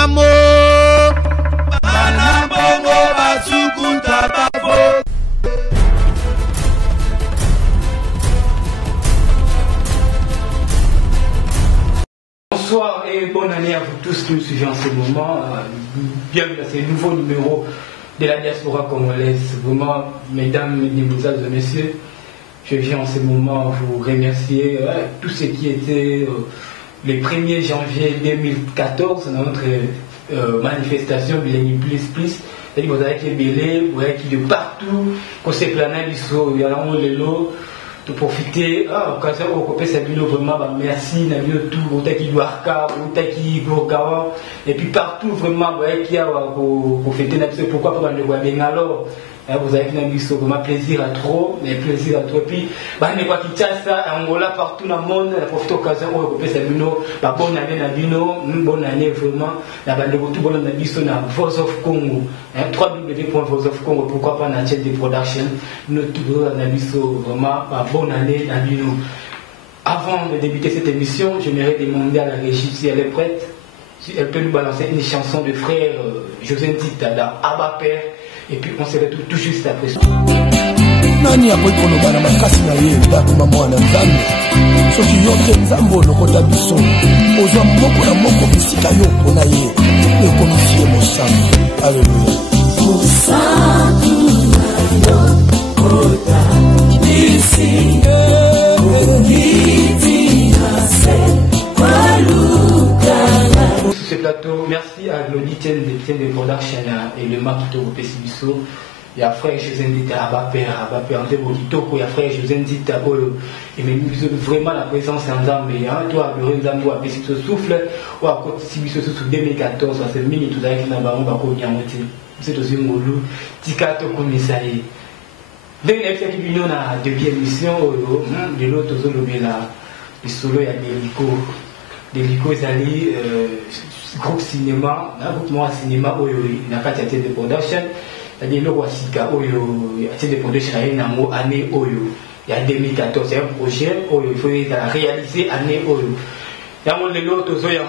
Banamo Banabongo Basukuta Bafo. Bonsoir et bonne année à vous tous qui nous suivez en ce moment. Bienvenue à ce nouveau numéro de la diaspora congolaise. Vraiment, mesdames, mesdemoiselles et messieurs, je viens en ce moment vous remercier tous ceux qui étaient le 1er janvier 2014 dans notre manifestation Bilengi Plus. C'est-à-dire que vous avez été belé, vous avez été de partout, qu'on s'est plané, il y a l'eau. De profiter, occasion au copé c'est vraiment merci, tout, et puis partout vraiment, vous voyez qu'il y a pour fêter pourquoi pas le voir alors. Vous avez vraiment plaisir à trop, et puis, Angola partout dans le monde, la profite occasion au copé c'est bonne année, bonne année vraiment, la bande de tout bonne année, na Voice of Congo, www.voiceofcongo, pourquoi pas na chaîne de production, nous tout vraiment, bonne année à nous. Avant de débuter cette émission, j'aimerais demander à la régie si elle est prête, si elle peut nous balancer une chanson de frère José Nzitada, Abba Père, et puis on se retrouve tout juste après ça. Nani akoyikoloba na makasi na ye bakoma mwana nzambe soki yo mpe nzambe olokota biso ozwa moko na moko bisika yo mpona ye ekomisi ye mosantu. Alleluya. Mosantu na yo kota bisi Sur ce plateau, merci à l'auditeur de production et le marque de Pessibiso. Il y a frère José Ndita Abba Père, il y a frère José Ndita et vraiment la présence en Zambé. Toi, le Renzambo a Pessibiso souffle, ou à Pessibiso sous 2014, c'est mini tout avec la baron Bako Niamote. C'est aussi un moulou, Tikato Komisaï. Dès que nous avons une deuxième émission, de l'autre, le solo, il y a des Lico, groupe cinéma, groupe noir cinéma, il y a quatre de production, il y a des production, il y a une année, il y a 2014, c'est un projet, il faut réaliser année. Il y a l'autre, il y a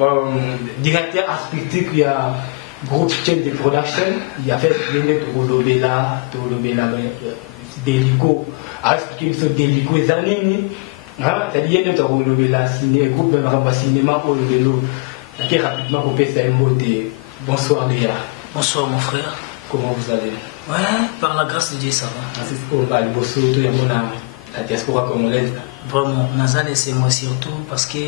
un directeur artistique, il y a groupe chaîne de production, il y a fait Tolobela, Delico, à expliquer sur Delico et Zanini, c'est-à-dire qu'il y a un groupe de cinéma au vélo, qui rapidement coupé sa mot de bonsoir Léa. Bonsoir mon frère. Comment vous allez? Ouais, par la grâce de Dieu ça va. C'est ce qu'on va le bosser autour de la diaspora congolaise. Vraiment, Nazan et c'est moi surtout parce que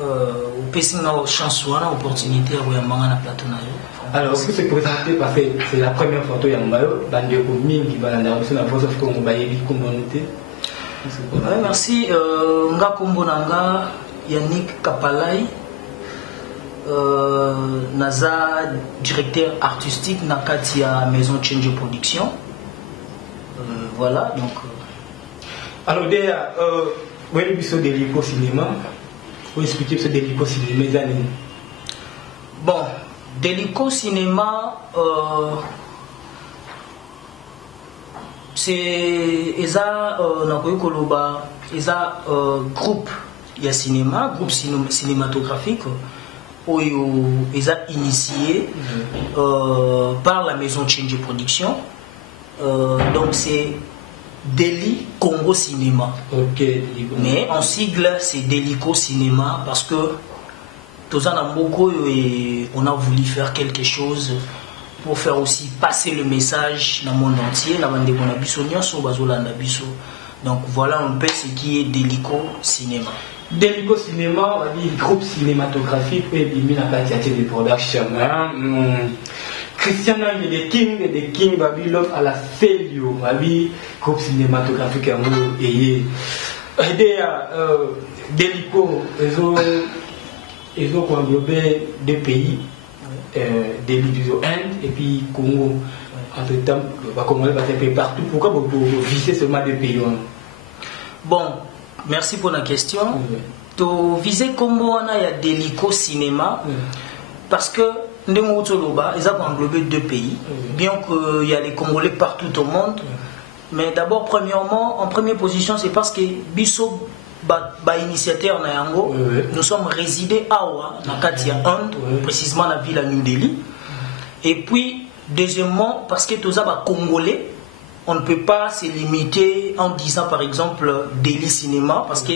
au PC on a chance ou une opportunité à voir un plateau. Alors, vous se présenter parce que c'est la première photo de Yambayo, Bandio Kouming qui va dans la Voice of Congo, communauté. Merci. Nga Kombonanga, Yannick Kapalai, Naza, directeur artistique, Nakatia Maison Change Production. Voilà, donc. Alors, déjà, vous avez vu ce Delico Cinéma. Vous expliquez ce Delico Cinéma. Bon, Delico Cinéma, c'est groupe de cinéma, groupe cinématographique, où ils ont initié par la maison Change Production. Donc c'est Deli Congo Cinéma. Okay. Mais en sigle, c'est Delico Cinéma parce que on a voulu faire quelque chose pour faire aussi passer le message dans le monde entier. Donc voilà un peu ce qui est Delico Cinéma. Delico Cinéma, on va dire groupe cinématographique, et puis la quantité de production. Christian il est des King Babylon à la Célio, groupe cinématographique et Delico, ils ont englobé deux pays, Delico Inde et puis Congo. Entre temps, Congo va être un peu partout. Pourquoi vous visez seulement deux pays? Bon, merci pour la question. Tu viser Congo, il y a Delico Cinéma parce que ils ont englobé deux pays, bien qu'il y a des Congolais partout au monde. Mais d'abord, premièrement, en première position, c'est parce que Bisso initiateur na yango. Nous sommes résidés à Awa, na Katia Inde, précisément la ville à New Delhi. Et puis, deuxièmement, parce que tous les Congolais, on ne peut pas se limiter en disant par exemple Delhi Cinéma, parce que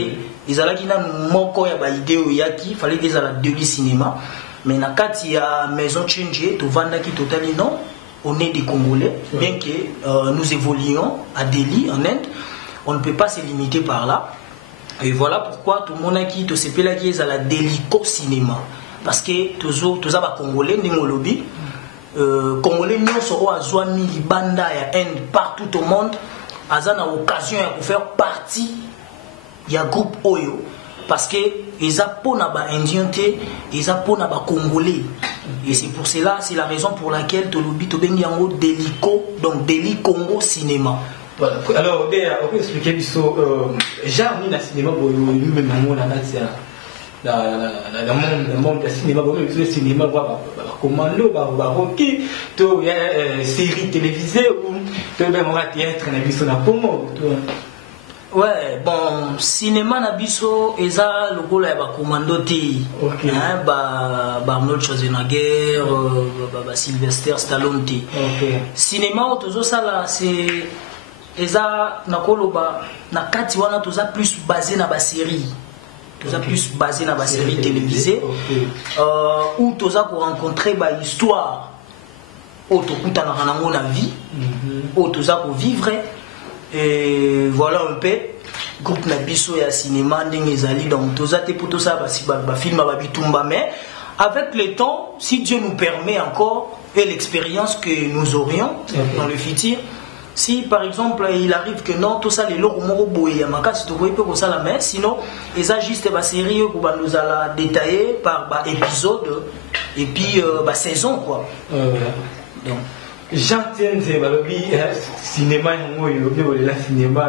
les Alakina moko ya ba idée yaki, fallait des ala Delhi Cinéma. Mais na Katia Maison Change, to vanda ki totali non. On est des Congolais, bien que nous évoluions à Delhi, en Inde, on ne peut pas se limiter par là. Et voilà pourquoi tout le monde a qui te s'appelle là qui est à la Délico Cinéma. Parce que tous les Congolais, Ningolobi, Congolais, nous sommes à Zouami, Banda et Inde, partout au monde, à l'occasion de faire partie du groupe Oyo. Parce que les Apos n'ont pas indien, les Apos n'ont pas congolais. Et c'est pour cela, c'est la raison pour laquelle Tolobi Tobengiango Délico, donc Déli Congo Cinéma. Voilà. Alors, on peut expliquer genre ni cinéma pour nous-mêmes le monde du cinéma, le cinéma, commando, Rocky, série télévisée ou même théâtre, ouais, bon, cinéma nabiso eza lokola ya ba commando te. Okay. Hein, Arnold Schwarzenegger, Sylvester Stallone te. Okay. Cinéma tozo sala c'est eza nakoloba na kati wana toza plus basé na ba série. Toza plus basé na ba série télévisée. Okay. Où toza pour rencontrer ba histoire. Où tokutana nango na vie. Où toza pour vivre. Et voilà un peu groupe Nabiso et cinéma ndengezali donc tous ça pour tout ça film à Babitumba, mais avec le temps, si Dieu nous permet encore et l'expérience que nous aurions dans le futur, si par exemple il arrive que non tout ça les locaux boy yamaka si tu vois peu ça la mais sinon ils a juste ba série pour nous alla détailler par épisode et puis saison quoi. Donc j'entends le cinéma, le cinéma,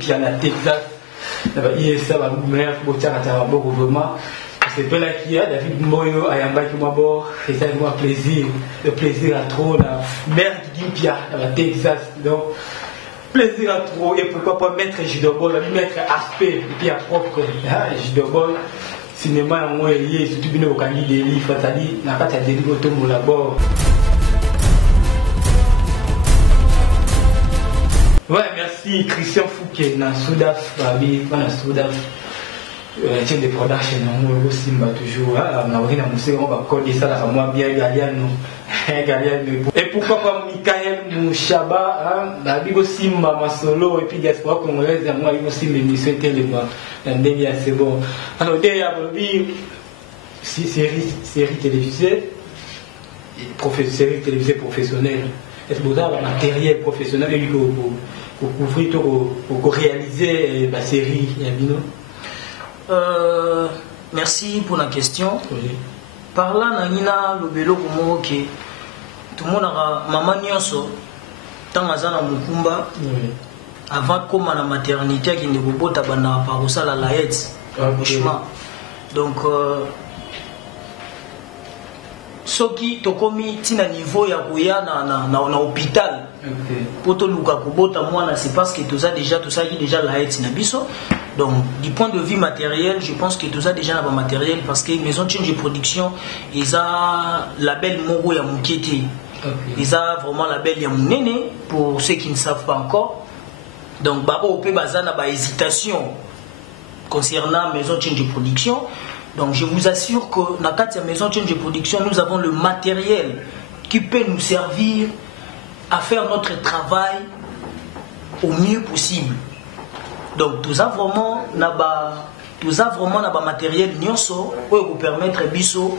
qui a la Texas, il ça va vous mettre pour vraiment. C'est pas là qu'il y a David Moyo, Ayamba qui m'a bord, et ça moi plaisir, le plaisir à trop, la mère qui a la Texas, donc plaisir à trop, et pourquoi pas mettre Jidobol, mettre aspect, et puis à propre, Jidobol, cinéma, moi, il est surtout bien au Kani des livres, c'est-à-dire, n'a pas de délire au là-bas. Ouais, merci Christian Fouquet, dans Soudaf, dans Soudaf, chaîne de production, on aussi toujours, on a rien à mousser, on va coller ça là, moi bien Galiano, et pourquoi pas Michael Mouchaba, la Bible Simba, ma solo, et puis diaspora congolaise, moi il aussi l'émission télé, c'est bon. Alors derrière, série télévisée, série télévisée professionnelle. Est-ce que vous avez un matériel professionnel pour couvrir, pour réaliser la série merci pour la question. Oui. Par là, Nina, le vélo, tout le monde a maman Nyonso, tant que ça, Mukumba, avant comme à la maternité, qui ne peut pas par ça la laïette, donc, ce qui tokomi tina niveau ya kuya na hôpital poto luka kobota mwana c'est parce que tout ça qui déjà la haine na biso donc du point de vue matériel je pense que tout ça déjà na ba matériel parce que maison Change production ils a label moko ya mukete ils a vraiment label ya munene pour ceux qui ne savent pas encore donc ba opé bazana ba hésitation concernant maison Change production. Donc je vous assure que dans la maison Change production, nous avons le matériel qui peut nous servir à faire notre travail au mieux possible. Donc tout ça vraiment n'a matériel nyonso pour vous permettre biso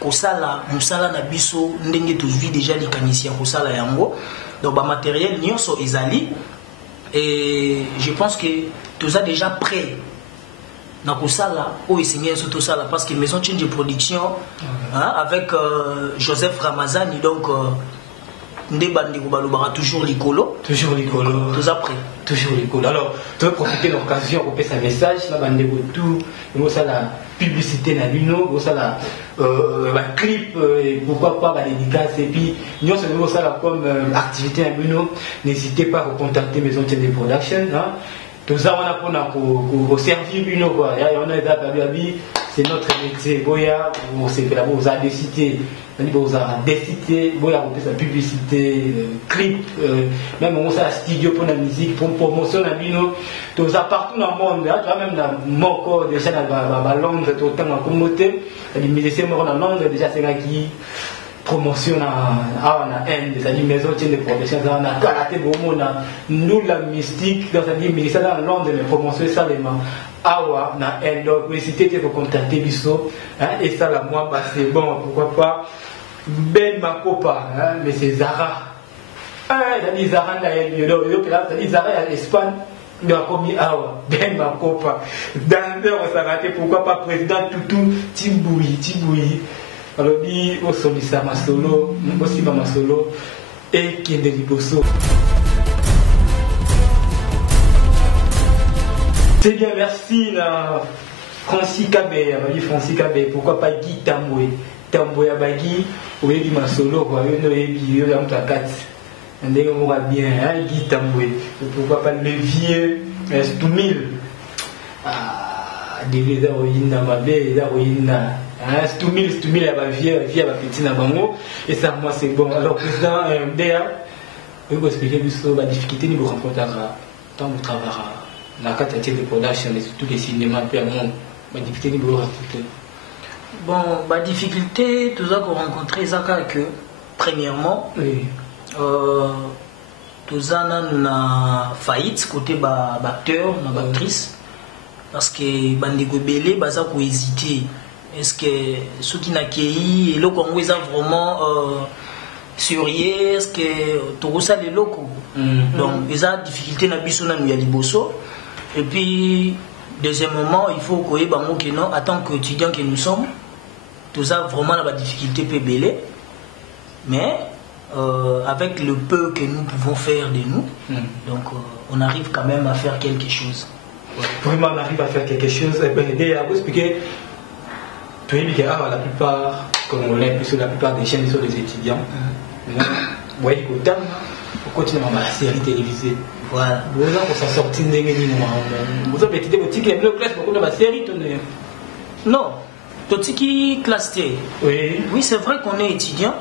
kosala musala na biso ndenge tu vis déjà les kanisia kosala yango. Donc ba matériel nyonso ezali et je pense que tout ça déjà prêt. Tout ça parce que maison Change production avec Joseph Ramazani donc toujours l'écolo tout ça prêt toujours l'écolo alors tu veux profiter de l'occasion pour faire un message là tout la publicité na bino ça la clip pourquoi pas la dédicace et puis nous ça comme activité na bino n'hésitez pas à contacter maison Change production tout ça on a pour servir une quoi on a c'est notre métier boya c'est que vous avez décidé vous avez décidé boya vous faire publicité clip même on ça studio pour la musique pour promotion la bino tout ça partout dans le monde là même dans mon corps déjà dans Londres tout le temps en communauté les musiciens dans Londres déjà c'est là qui promotion na Inde, c'est-à-dire maison de protection, on a karaté beaucoup, nous la mystique, c'est-à-dire ministère dans Londres, mais promotion seulement. Awa na Inde, donc si tu veux contacter Bisso, et ça là moi c'est bon, pourquoi pas Ben Makopa, mais c'est Zara. C'est-à-dire Zara na Inde, c'est-à-dire Zara à l'Espagne. Il a commis Awa, Ben Makopa. Dans l'heure, on s'est raté, pourquoi pas président Toutou Tibouyi. Alors, il faut solliciter ma solo, aussi ma solo, et qui est de Liboso. C'est bien, merci, Francis Kabé, Francis Kabé, pourquoi pas Guy Tamboué, Tamboué à Bagui, ou Guy ma solo, ou Guy la 4. On va bien, Guy Tamboué, pourquoi pas le vieux, Stoumil, des héroïnes dans ma baie, des héroïnes. Stoumil, il y a ma petite nabango, et ça, moi, c'est bon. Alors, président MDA, je vais vous expliquer la difficulté que vous rencontrez quand vous travaillez dans la qualité de production, et surtout les cinémas, puis à mon, la difficulté que vous rencontrez. Bon, la difficulté, tout ça que vous rencontrez, c'est que, premièrement, tout ça, nous avons faillite côté acteur, actrice, parce que les Belé, ils ont hésité. Est-ce que ceux qui n'ont accueilli, le Congo, ils ont vraiment surier, est-ce que tout ça, les locaux. Donc, ils ont des difficultés dans le Liboso. Et puis, deuxièmement, il faut que non, en tant qu'étudiants que nous sommes, tout ça, vraiment, la difficulté peut belé. Mais, avec le peu que nous pouvons faire de nous, donc, on arrive quand même à faire quelque chose. Ouais. Vraiment, on arrive à faire quelque chose. Et bien, à vous expliquer. La plupart, comme on l'a plus la plupart des chaînes sont des étudiants. Vous voyez qu'au terme, on continue à la série télévisée. Voilà. Vous avez pour s'en sortir de vous avez été petit qui classe beaucoup de la série. Non, petit classe T. Oui, c'est vrai qu'on est étudiant.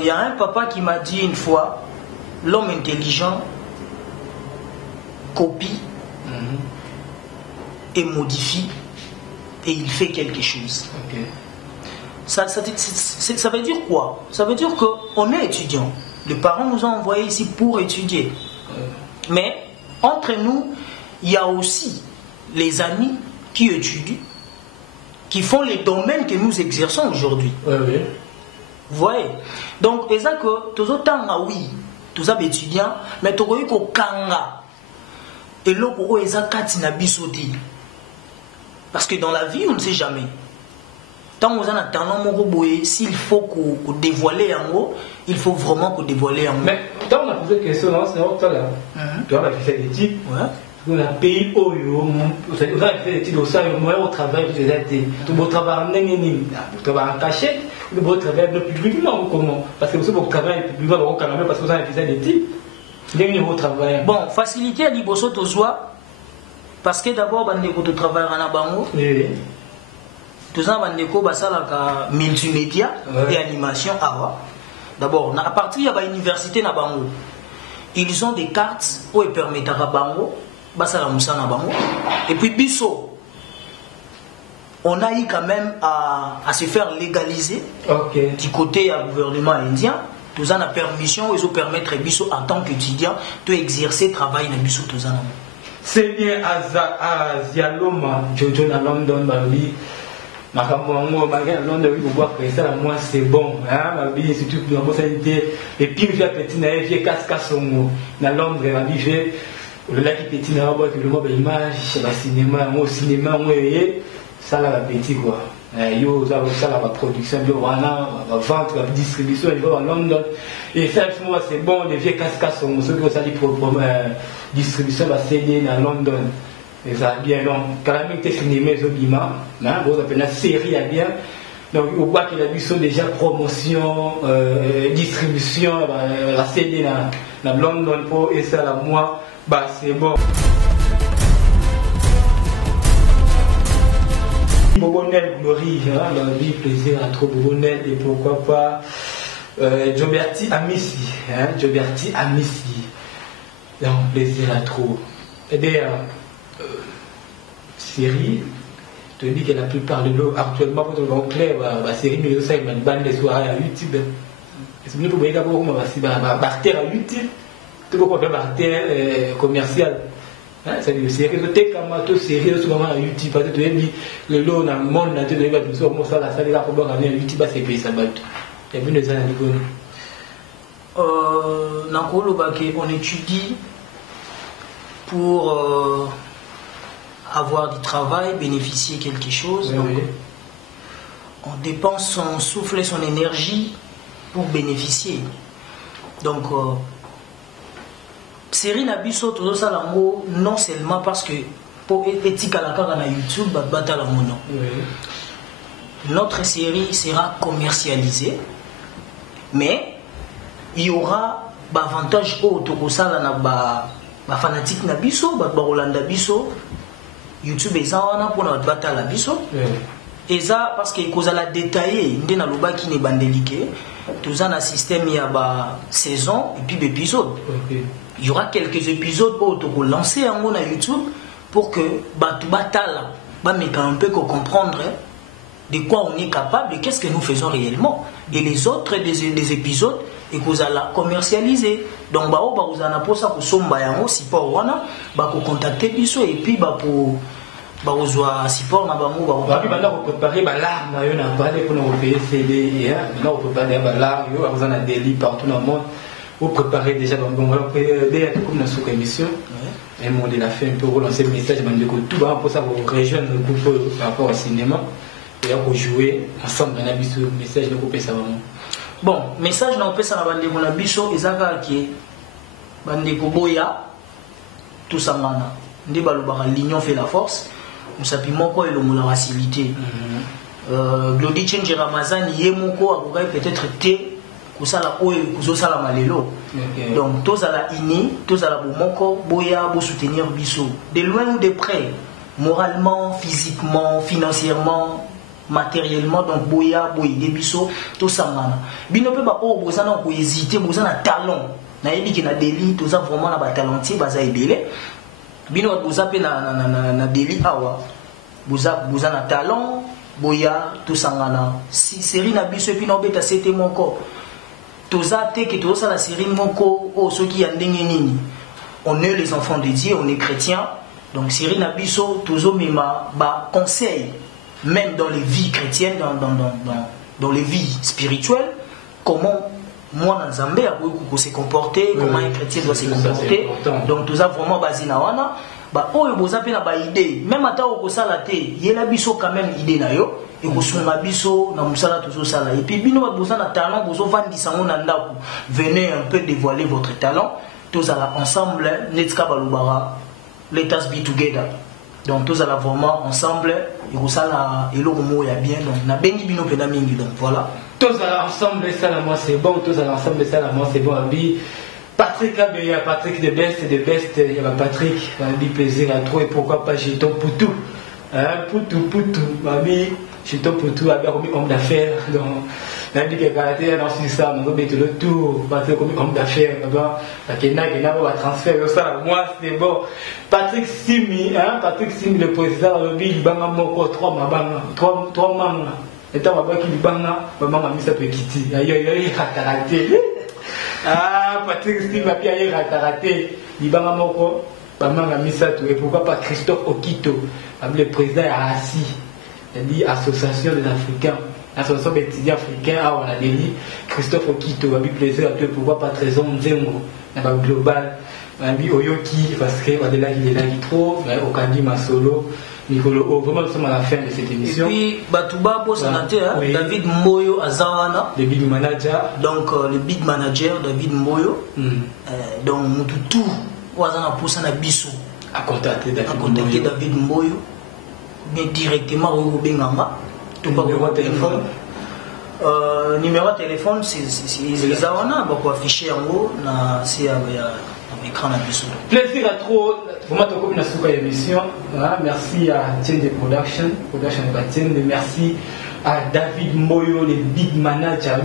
Il y a un papa qui m'a dit une fois, l'homme intelligent copie et modifie. Et il fait quelque chose. Okay. Ça veut dire quoi? Ça veut dire qu'on est étudiant. Les parents nous ont envoyés ici pour étudier. Mais entre nous, il y a aussi les amis qui étudient, qui font les domaines que nous exerçons aujourd'hui. Vous voyez? Donc, c'est ça que tous autant, oui, tous les étudiants, mais tous les kanga et l'autre, ils ont katina bisoti. Parce que dans la vie, on ne sait jamais. Tant qu'on a talent, s'il faut qu'on dévoile en haut, il faut vraiment qu'on dévoile en haut. Mais tant on a posé une question, c'est toi là. Tu as fait des types. On a payé au on a fait des types au sein, au travail, tu as travaillé en cachet, tu as travaillé publiquement ou comment? Parce que vous savez que travailler publiquement, parce que vous avez fait des types. Bon, facilité à Liboso Tozoa. Parce que d'abord, on travaille en Abango. Tout ça, on a multimédia et animation. D'abord, à partir de l'université Nabango, ils ont des cartes où ils permettent à Bango, et puis Bisso, on a eu quand même à se faire légaliser du côté du gouvernement indien. Tout ça, on a permission, ils ont permis à Bisso en tant qu'étudiant de exercer le travail dans Bisso. C'est bien à Zialoma, Jojo à London, Babi. Malgré London, vous voyez que ça, moi, c'est bon. Babi, surtout pour la possibilité. Et puis, je vais petit, je vais casse dans Londres, Babi, je vais le lac petit, je vais le mot image, le cinéma, au cinéma, ça, là, petit, quoi. Yo, ça, la production, la vente, la distribution, il va à London. Et ça, moi, c'est bon, les vieux casse-casse, ceux qui ont ça, distribution va céder dans London. Et ça bien donc quand même que cinéma Zobima, vous appelez la série à bien. Donc on voit qu'il a vu ça déjà promotion, distribution, la céder dans London pour et ça la moi Bah c'est bon. Bobonel Glory, hein, la vie, plaisir à trop Bobonel et pourquoi pas Gioberti Amissi, hein, Gioberti Amissi. Donc plaisir à trop. Et d'ailleurs, série, je te dis que la plupart de l'eau actuellement, pour le clair, la série, mais aussi une bande de soirées à YouTube. C'est mieux pour vous dire comment barter à YouTube, tout le monde barter commercial. C'est une série, c'est comme tout sérieux souvent à YouTube. Parce que tu as dit, le lot dans le monde, tu as dit, ça, la salle là, pour gagner YouTube, c'est payé ça. Il y a plus de ça à l'école. On étudie pour avoir du travail, bénéficier de quelque chose. Donc, on dépense son souffle et son énergie pour bénéficier. Donc, série Nabiso, tout ça, non seulement parce que pour éthique à la carte à YouTube, notre série sera commercialisée, mais il y aura avantage autour de ça, la fanatique Nabiso, Rolanda Biso, YouTube est là pour notre bataille à Biso. Et ça, parce que cause la détaillé, il y a un qui n'est pas délicat. Tout ça, un système, il y a une saison et puis des épisodes. Il y aura quelques épisodes pour lancer en mot à YouTube pour que tout bataille, un peu comprendre de quoi on est capable et qu'est-ce que nous faisons réellement. Et les autres des épisodes, et que vous allez commercialiser. Donc, vous allez pour ça pour sombayango support pour contacter Biso et puis pour support na bango pour préparer l'arme on a parlé pour nous payer CD maintenant on préparer l'arme vous en a des lits partout dans le monde pour préparer déjà donc on va préparer comme dans cette émission et on a fait un peu relancer le message tout pour ça pour rejoindre le groupe par rapport au cinéma et pour jouer ensemble dans le message de groupe ça vraiment. Bon, message na opesa na bande mona biso ezaka ki bande ko boya tout ça ngana ndi balobaka l'union fait la force musapi moko elongola facilité Glody Change Ramazani ye moko akokai peut-être te kusala oyo kuzosala malelo donc tozala ini tozala bomoko boya bo soutenir biso de loin ou de près moralement physiquement financièrement matériellement donc boya boyide biso to sangana bino pe ba o bozana ko hésiter bozana talent na yebi ki na Delhi to za vraiment na ba talentier baza ebele bino boza pe na Delhi awa bozana talent boya to sangana si série na biso puis na obeta c'était moko to za te que to ça la série moko o so ki ya ndenge nini on est les enfants de Dieu on est chrétiens donc série na biso tozo mema ba conseil même dans les vies chrétiennes, dans les vies spirituelles, comment moi dans Zambé a se comporter, comment un chrétien doit se comporter. Donc tout ça vraiment basé na wana. Oh vous avez une idée. Même à au kosala te, yela biso quand même idée na yo. Et ko sunga biso na musala tout ça. Et puis bino vous avez un talent, vous avez vandi sango na ndako. Venez un peu dévoiler votre talent. Tous à ensemble, netka balubara. Let us be together. Donc tous allons vraiment ensemble et vous ça et le mot est bien donc na bengi bino pena mingi donc voilà tous allons ensemble ça là moi c'est bon tous allons ensemble ça là moi c'est bon abi Patrick il y a Patrick de best il y a Patrick un dit plaisir à trop et pourquoi pas j'ai ton poutou hein poutou abi j'ai ton poutou avec comme homme d'affaires donc on dit que karaté dans ça on va mettre le tour Patrick comme homme d'affaires là-bas Kena va transférer ça moi c'est bon Patrick Simi le président il banga moko trois manga et tant baba qui banga maman m'a mis ça petit aïe karaté Patrick Simi va bien y karaté il banga moko maman m'a mis ça tout et pourquoi pas Christophe Okito le président est assis il dit association des Africains l'association des étudiants africains à la Delhi Christophe Okito a eu plaisir à toi pourquoi pas Trésor Nzengo dans le global Oyoki parce que il est là trop Okandi Masolo Nicolo vraiment nous sommes à la fin de cette émission et puis Batouba Bosanateur David Mboyo Azawana le big manager donc le big manager David Mboyo donc Mututu Wazana Posana Biso à contacter David Mboyo mais directement au Benganga numéro de téléphone numéro de téléphone c'est Zawana pour afficher en haut c'est écran à Bissou. Plaisir à trop, vraiment comme une souka émission. Merci à Tiende Production, merci à David Moyo, le big manager.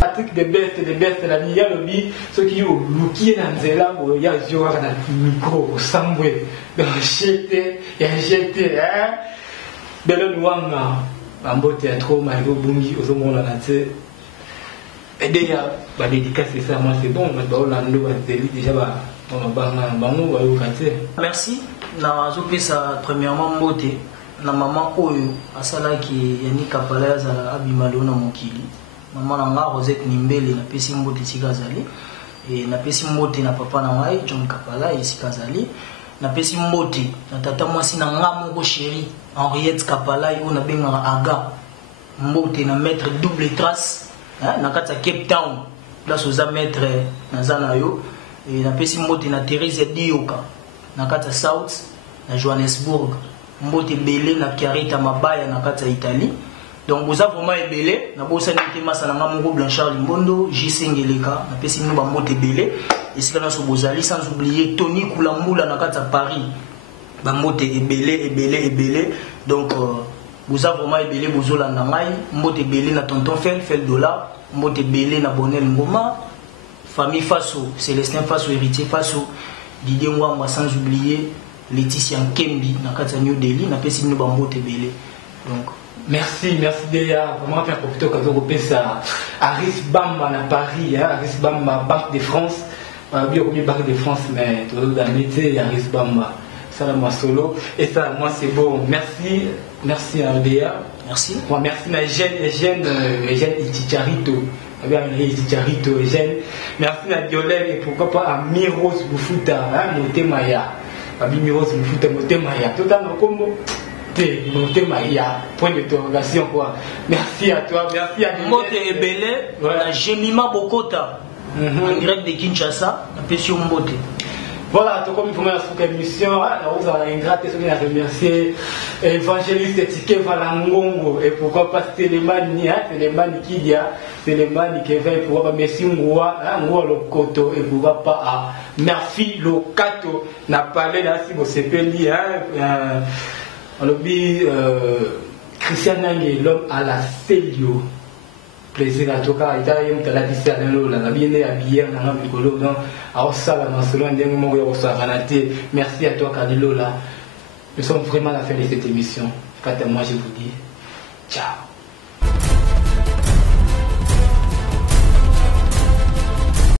Patrick de best, la vie, il y a le bi, ceux qui ont looké dans Zela, il y a un micro, au samboué, dans le jeté, il y a un jeté, hein. Belle Nouanga, en beau théâtre, Mario Bungi, aux hommes, on a été. Et déjà, la dédicace, c'est ça, moi c'est bon, mais déjà, merci. Na zopesa premièrement mbote na maman oyo asala ki yani kapala za abimalo na mokili. Maman na nga Rosette Nimbele na pesi mbote sikazali et na pesi mbote na papa na ngai John Kapala isikazali. Na pesi mbote na tata mwasi na nga moko chéri Henriette Kapala yo na benga aga mbote na maître double trace na kata Cape Town place aux maître na zana yo et na pesi mbote na Thérèse Dioka na kata South na Johannesburg mbote belé na Kiarita Mabaya na kata Italie. Donc vous avez vraiment belé na bosa nité masana ngamoko Blanchard Limbondo JC Ngeleka na pesi mino ba mbote belé et c'est là sur bozali sans oublier Tony Kulambula na kata Paris ba mbote belé donc vous avez vraiment belé bozola na ngai mbote belé na tonton Fel dollar mbote belé na Bonel Ngoma famille Faso Célestin Faso héritier Faso Didier Ngwamba sans oublier Laetitia Nkembi na kata New Delhi na pesi mino ba mbote belé. Donc merci déjà vraiment faire profiter occasion de ça Aris Bamba à Paris, Aris Bamba Banque de France, bien comme Banque de France mais tout le monde Aris Bamba ça là moi solo et ça moi c'est bon. Merci à Odea. Merci. Moi merci à Eugène Iticharito. Merci à Diolène et pourquoi pas à Miros Bufuta, Motemaya. Miros Bufuta Motemaya. Totalement comme point d'interrogation quoi. Merci à toi, merci à Mote Ebele, la Jemima Bokota, en direct de Kinshasa, la Pession Mbote. Voilà, tout comme il faut mettre sur l'émission, nous allons remercier évangéliste Tike Valangongo et pourquoi pas Télémani Kidia, Télémani Kevin, pourquoi pas Messi Ngoua, Ngoua Lokoto et pourquoi pas à Merci Lokato, n'a parlé là si vous s'appelez, on a dit Christian Nangé, l'homme à la Célio. Plaisir à toi, il y a un la dissert dans l'eau, la bien habillé, on a un piccolo, donc à Ossala, dans ce long d'un moment où on s'est ranaté. Merci à toi, Carlo, là. Nous sommes vraiment à la fin de cette émission. Quant à moi, je vous dis ciao.